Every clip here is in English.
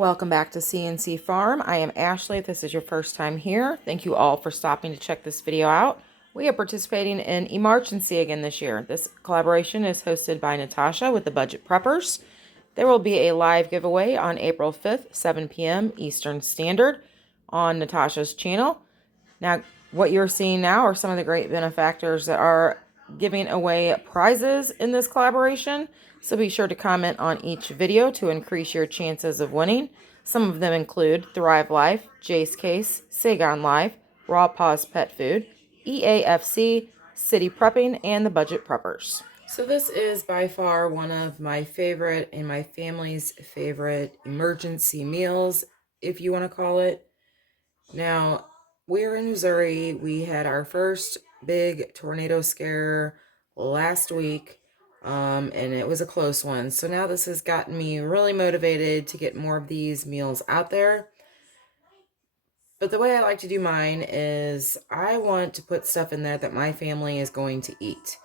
Welcome back to CNC Farm. I am Ashley. If this is your first time here, thank you all for stopping to check this video out. We are participating in Emarchency again this year. This collaboration is hosted by Natasha with the Budget Preppers. There will be a live giveaway on April 5th, 7 p.m. Eastern Standard on Natasha's channel. Now, what you're seeing now are some of the great benefactors that are giving away prizes in this collaboration. So be sure to comment on each video to increase your chances of winning. Some of them include Thrive Life, Jace Case, Sagon Life, Raw Paws Pet Food, EAFC, City Prepping, and the Budget Preppers. So this is by far one of my favorite and my family's favorite emergency meals, if you want to call it. Now, we're in Missouri. We had our first big tornado scare last week, and it was a close one. So now this has gotten me really motivated to get more of these meals out there. But the way I like to do mine is I want to put stuff in there that my family is going to eat.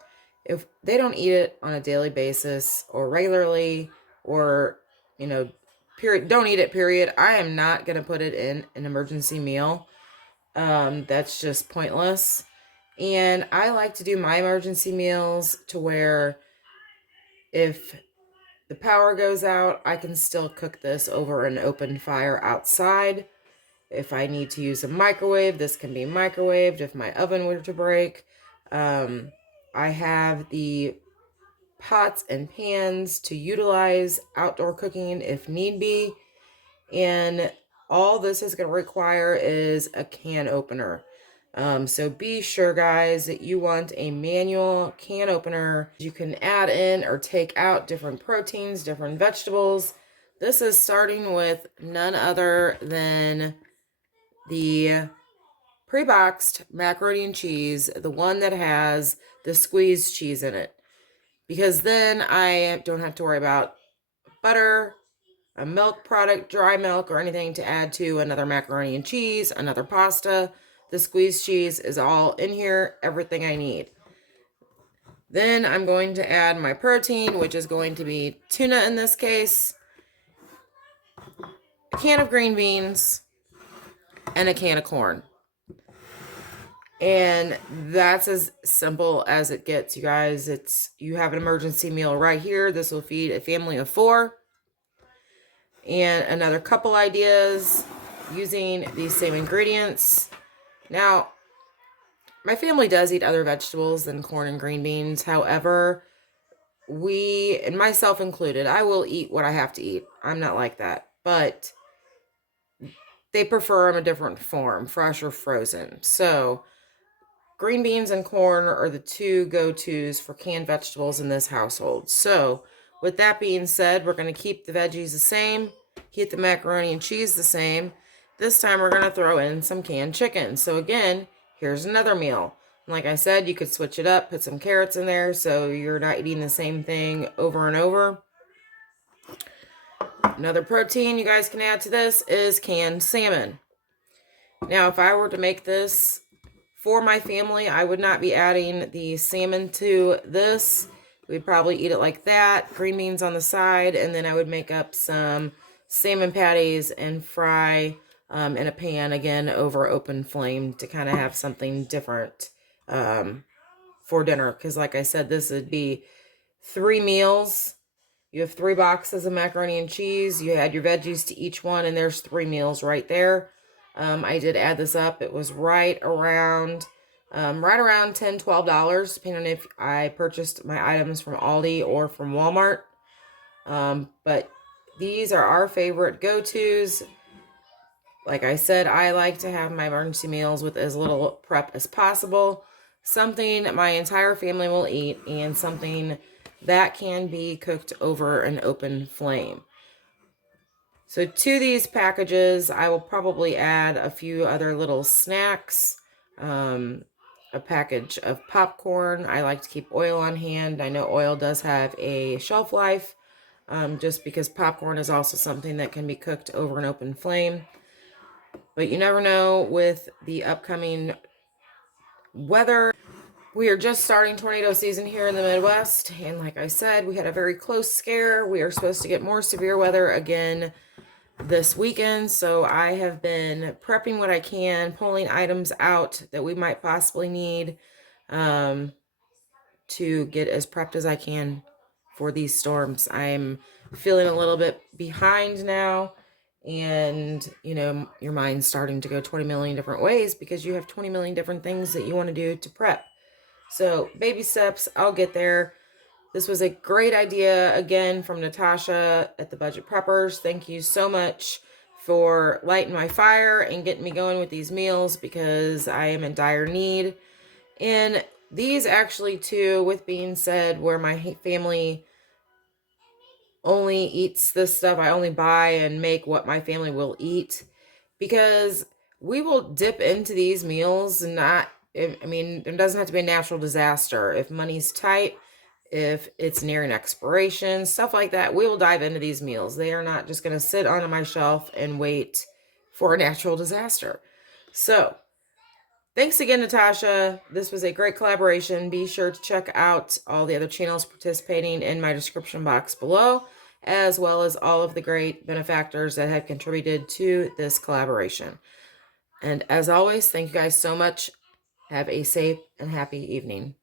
If they don't eat it on a daily basis or regularly or, don't eat it, period, I am not going to put it in an emergency meal. That's just pointless. And I like to do my emergency meals to where if the power goes out, I can still cook this over an open fire outside. If I need to use a microwave, this can be microwaved if my oven were to break. I have the pots and pans to utilize outdoor cooking if need be. And all this is going to require is a can opener. So be sure, guys, that you want a manual can opener. You can add in or take out different proteins, different vegetables. This is starting with none other than the pre-boxed macaroni and cheese, the one that has the squeezed cheese in it. Because then I don't have to worry about butter, a milk product, dry milk, or anything to add to another macaroni and cheese, another pasta. The squeezed cheese is all in here, everything I need. Then I'm going to add my protein, which is going to be tuna in this case, a can of green beans, and a can of corn. And that's as simple as it gets, you guys. You have an emergency meal right here. This will feed a family of 4. And another couple ideas using these same ingredients. Now, my family does eat other vegetables than corn and green beans. However, we, and myself included, I will eat what I have to eat. I'm not like that. But they prefer them a different form, fresh or frozen. So green beans and corn are the two go-tos for canned vegetables in this household. So with that being said, we're going to keep the veggies the same, keep the macaroni and cheese the same. This time we're going to throw in some canned chicken. So again, here's another meal. Like I said, you could switch it up, put some carrots in there so you're not eating the same thing over and over. Another protein you guys can add to this is canned salmon. Now, if I were to make this for my family, I would not be adding the salmon to this. We'd probably eat it like that, green beans on the side, and then I would make up some salmon patties and fry in a pan, again, over open flame to kind of have something different for dinner. Because like I said, this would be 3 meals. You have 3 boxes of macaroni and cheese. You add your veggies to each one, and there's 3 meals right there. I did add this up. It was right around $10, $12, depending on if I purchased my items from Aldi or from Walmart. But these are our favorite go-tos. Like I said, I like to have my emergency meals with as little prep as possible. Something my entire family will eat and something that can be cooked over an open flame. So to these packages, I will probably add a few other little snacks, a package of popcorn. I like to keep oil on hand. I know oil does have a shelf life, just because popcorn is also something that can be cooked over an open flame. But you never know with the upcoming weather. We are just starting tornado season here in the Midwest. And like I said, we had a very close scare. We are supposed to get more severe weather again this weekend, so I have been prepping what I can, pulling items out that we might possibly need to get as prepped as I can for these storms. I'm feeling a little bit behind now, and your mind's starting to go 20 million different ways because you have 20 million different things that you want to do to prep. So baby steps, I'll get there. This was a great idea again from Natasha at the Budget Preppers. Thank you so much for lighting my fire and getting me going with these meals because I am in dire need. And these actually too, with being said, where my family only eats this stuff, I only buy and make what my family will eat, because we will dip into these meals and not, I mean, there doesn't have to be a natural disaster. If money's tight, if it's nearing expiration, stuff like that, we will dive into these meals. They are not just going to sit on my shelf and wait for a natural disaster. So thanks again, Natasha. This was a great collaboration. Be sure to check out all the other channels participating in my description box below, as well as all of the great benefactors that have contributed to this collaboration. And as always, thank you guys so much. Have a safe and happy evening.